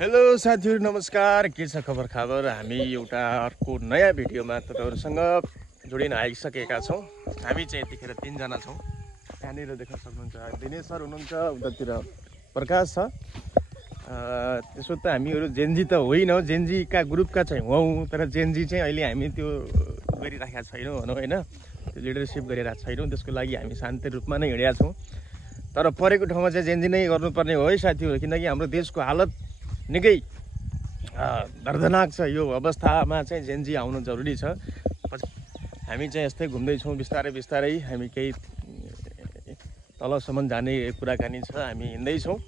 Hello साथीहरु नमस्कार, के छ खबर हामी एउटा अर्को नयाँ भिडियोमा तपाईहरुसँग जोडिन आइसकेका छौं। हामी चाहिँ यतिखेर 3 जना छौं। यहाँनिर देख्न सक्नुहुन्छ दिनेश सर हुनुहुन्छ, उतातिर प्रकाश छ। त्यसो त हामीहरु जेनजी त होइनौं, जेनजीका ग्रुपका चाहिँ हौं, तर जेनजी चाहिँ अहिले हामी त्यो गरिराखेका छैनौं भनौं हैन, त्यो लिडरशिप गरिरहेका छैनौं। त्यसको लागि हामी शान्ति रूपमा नै हिँडेका छौं। तर परेको ठाउँमा चाहिँ जेनजी नै गर्नुपर्ने हो है साथीहरु, किनकि हाम्रो देशको हालत निकै दर्दनाक छ। यो अवस्थामा चाहिँ जेनजी आउनु जरुरी छ। हामी चाहिँ यस्तै घुम्दै छौं, बिस्तारै बिस्तारै हामी केही तलसम्म जाने कुराकानी छ, हामी हिँड्दै छौं।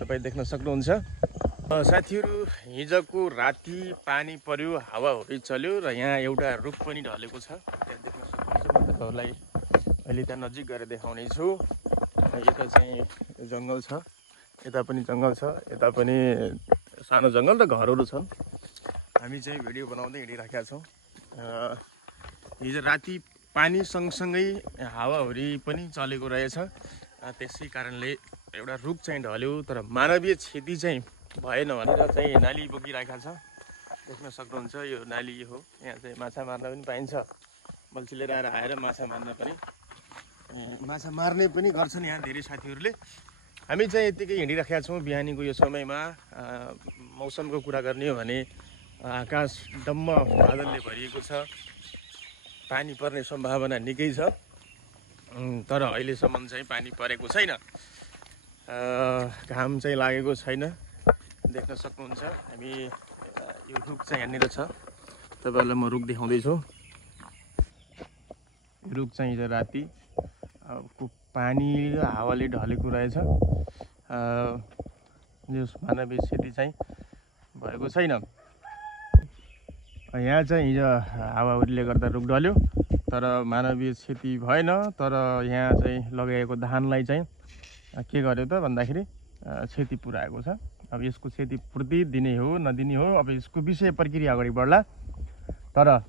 तपाई देख्न सक्नुहुन्छ साथीहरु, हिजोको राति पानी पर्यो, हावाहुरी चल्यो र यहाँ एउटा रुख पनि ढलेको छ। त्यहाँ देख्न सक्नुहुन्छ। म तपाईहरुलाई अहिले त्यहाँ नजिक गएर देखाउने छु। यता चाहिँ जंगल छ, यता पनि जंगल छ, यता पनि सानो जंगल र घरहरु छन्। हामी चाहिँ भिडियो बनाउँदै हिँडिराखेका छौं। हिजो राति पानी सँगसँगै हावाहुरी पनि चलेको रहेछ। त्यसै कारणले एउटा रुख चाहिँ ढल्यो, तर मानवीय क्षति चाहिँ भएन भनेर चाहिँ नाली बगिरहेको छ। देख्न सक्नुहुन्छ यो नाली हो। यहाँ चाहिँ माछा मार्न पनि पाइन्छ। बल्छी लिएर आएर माछा मार्न पनि, माछा मार्ने पनि गर्छन् यहाँ धेरै साथीहरुले। हामी चाहिँ यतिकै हिँडिराखेका छौं बिहानीको यो समयमा। मौसमको कुरा गर्ने हो भने आकाश डम्म बादलले भरिएको छ, पानी पर्ने सम्भावना निकै छ, तर अहिलेसम्म चाहिँ पानी परेको छैन। घाम चाहिँ लागेको छैन, देख्न सक्नुहुन्छ। हामी यो रुख चाहिँ यहाँनिर छ, तपाईहरुलाई म रुख देखाउँदै छु। रुख चाहिँ हिजो राति पानी र हावाले ढलेको रहेछ। मानवीय क्षति चाहिँ भएको छैन। यहाँ चाहिँ हिजो हावाहुरीले गर्दा रुख ढल्यो, तर मानवीय क्षति भएन। तर यहाँ चाहिँ लगाएको धानलाई चाहिँ के गर्यो त भन्दाखेरि क्षति पुर्याएको छ। अब यसको क्षतिपूर्ति दिने हो नदिने हो, अब यसको विषय प्रक्रिया अगाडि बढ्ला। तर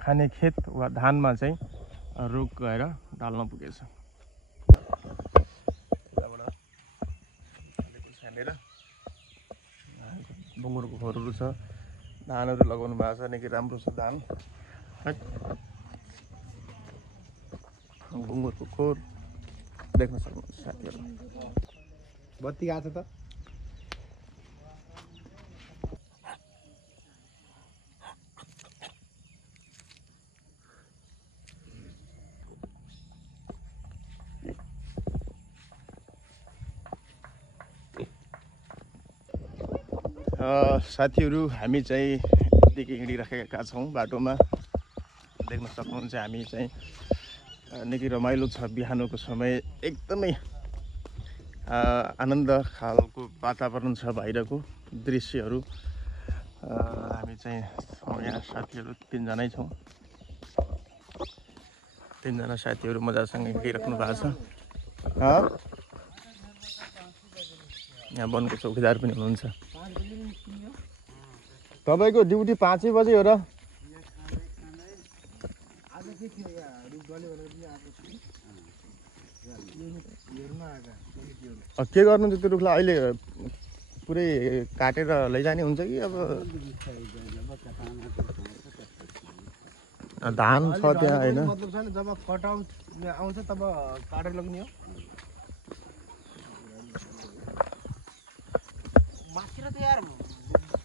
खाने खेत वा धानमा चाहिँ रुख गएर ढल्न पुगेछ। बुङ्गुरको खोरहरू छ, धानहरू लगाउनु भएको छ, निकै राम्रो छ धान। बुङ्गुरको खोर देख्न सक्नुहुन्छ साथीहरु। बत्ती गएको छ त। साथीहरु, हामी चाहिँ यतिकै हिँडिराखेका छौं बाटोमा। देख्न सक्नुहुन्छ हामी चाहिँ निकै रमाइलो छ। बिहानको समय एकदमै आनन्द खालको वातावरण छ, बाहिरको दृश्यहरू। हामी चाहिँ यहाँ साथीहरु 3 जनै छौं। 3 जना साथीहरु मजासँग हिँडिराख्नु भएको छ। यहाँ वनको चौकीदार पनि हुनुहुन्छ। तपाईको ड्युटी 5 बजे हो र? के गर्नुहुन्छ त्यो रुखलाई? अहिले पुरै काटेर लैजाने हुन्छ कि अब धान छ त्यहाँ हैन? मतलब छैन, जब कटाउ आउँछ तब काटेर लग्ने हो। माथिर त यार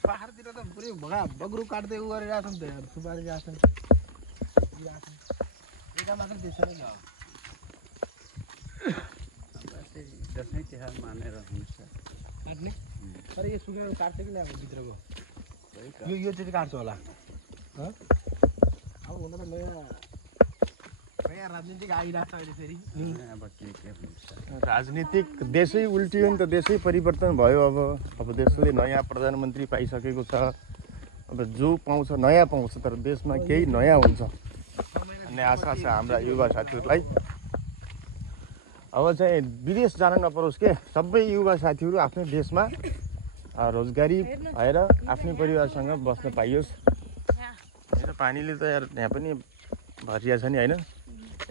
पहाडतिर त पुरै बगरु काट्दै उ गरिरहेको छ नि त यार, सुपारी रहेछ नि। एका मात्र देशमै छ। दसैँ तिहार मानेर हुन्छ काट्ने। तर यो सुकेर काट्छ कि अब भित्रको यो चाहिँ काट्छ होला। अब हुन त नयाँ राजनीतिक आइरहेको छ अहिले फेरि। अब के हुन्छ। राजनीतिक देशै उल्टियो नि त, देशै परिवर्तन भयो। अब देशले नयाँ प्रधानमन्त्री पाइसकेको छ। अब जो पाउँछ नयाँ पाउँछ, तर देशमा केही नयाँ हुन्छ भन्ने आशा छ हाम्रा युवा साथीहरुलाई। अब चाहिँ विदेश जान नपरोस् के, सबै युवा साथीहरु आफ्नै देशमा रोजगारी भएर आफ्नै परिवारसँग बस्न पाइयोस्। हेर पानीले त यार यहाँ पनि भरिया छ नि हैन?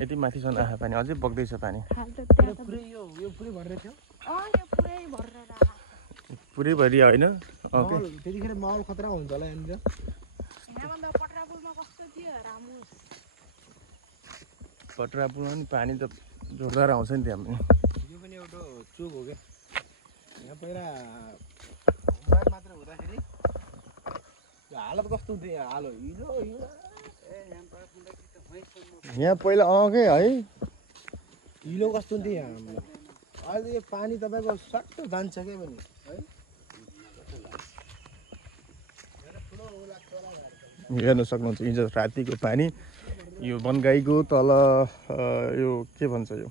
यति माथिसम्म आहा पानी अझै बग्दैछ पानी। पुरै यो पुरै भरेर थियो। यो पुरै भरेर पुरै भरिया होइन ओके माहौल त्यतिखेर माहौल खतरा हुन्छ होला यहाँनिर पटरा पुलमा नि पानी त जोरदार आउँछ नि त्यहाँ पनि यो पनि एउटा चुक हो क्या यहाँ पहिला होमगार्ड मात्र हुँदाखेरि यो हालत कस्तो हुन्थ्यो यहाँ हालो हिलो हिलो यहाँ पहिला के है हिलो कस्तो हुन्थ्यो यहाँ अहिले यो पानी तपाईँको सक्क जान्छ क्या पनि है हेर्न सक्नुहुन्छ हिजो रातिको पानी यो बनगाईको तल यो के भन्छ यो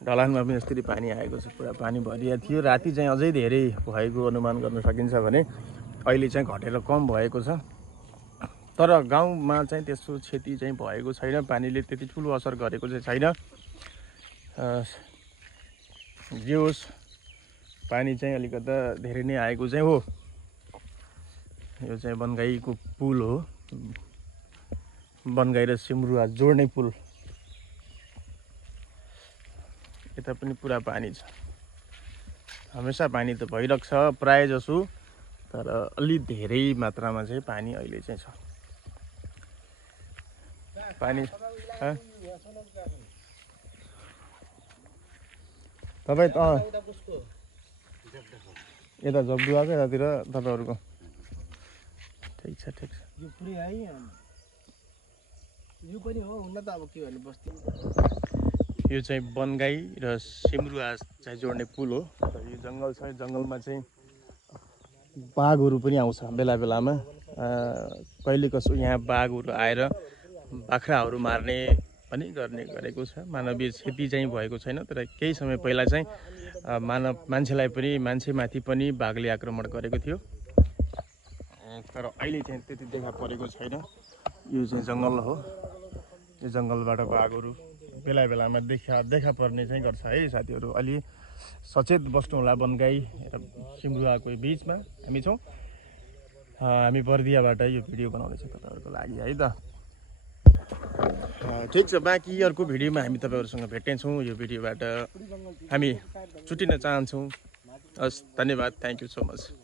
ढलानमा पनि यसरी पानी आएको छ पुरा पानी भरिया थियो राति चाहिँ अझै धेरै भएको अनुमान गर्न सकिन्छ भने अहिले चाहिँ घटेर कम भएको छ तर गाउँमा चाहिँ त्यस्तो क्षति चाहिँ भएको छैन पानीले त्यति ठुलो असर गरेको चाहिँ छैन जे होस् पानी चाहिँ अलिकता धेरै नै आएको चाहिँ हो यो चाहिँ बनगाईको पुल हो बनगाई र सिमरुवा जोड्ने पुल यता पनि पुरा पानी छ हमेसा पानी त भइरहेको छ प्राय जसो तर अलि धेरै मात्रामा चाहिँ पानी अहिले चाहिँ छ पानी तपाईँ यता जब्दुवाको यतातिर तपाईँहरूको ठिक छ यो पुरै है यो पनि हो हुन त अब के भन्ने बस्ती यो चाहिँ बनगाई र सिमरुवा चाहिँ जोड्ने पुल हो यो जङ्गल छ जङ्गलमा चाहिँ बाघहरू पनि आउँछ बेला बेलामा कहिले कसो यहाँ बाघहरू आएर बाख्राहरू मार्ने पनि गरेको छ मानवीय क्षति चाहिँ भएको छैन तर केही समय पहिला चाहिँ मान्छेलाई पनि मान्छेमाथि पनि बाघले आक्रमण गरेको थियो तर अहिले चाहिँ त्यति देखा परेको छैन यो चाहिँ जङ्गल हो यो जङ्गलबाट बाघहरू बेला बेलामा देखा पर्ने चाहिँ गर्छ है साथीहरू अलि सचेत बस्नु होला बनगाई र सिमरुवाको बिचमा हामी छौँ हामी बर्दियाबाट यो भिडियो बनाउँदैछौँ तपाईँहरूको लागि है त ठिक छ बाँकी अर्को भिडियोमा हामी तपाईँहरूसँग भेट्नेछौँ यो भिडियोबाट हामी छुट्टिन चाहन्छौँ हस् धन्यवाद थ्याङ्क यू सो मच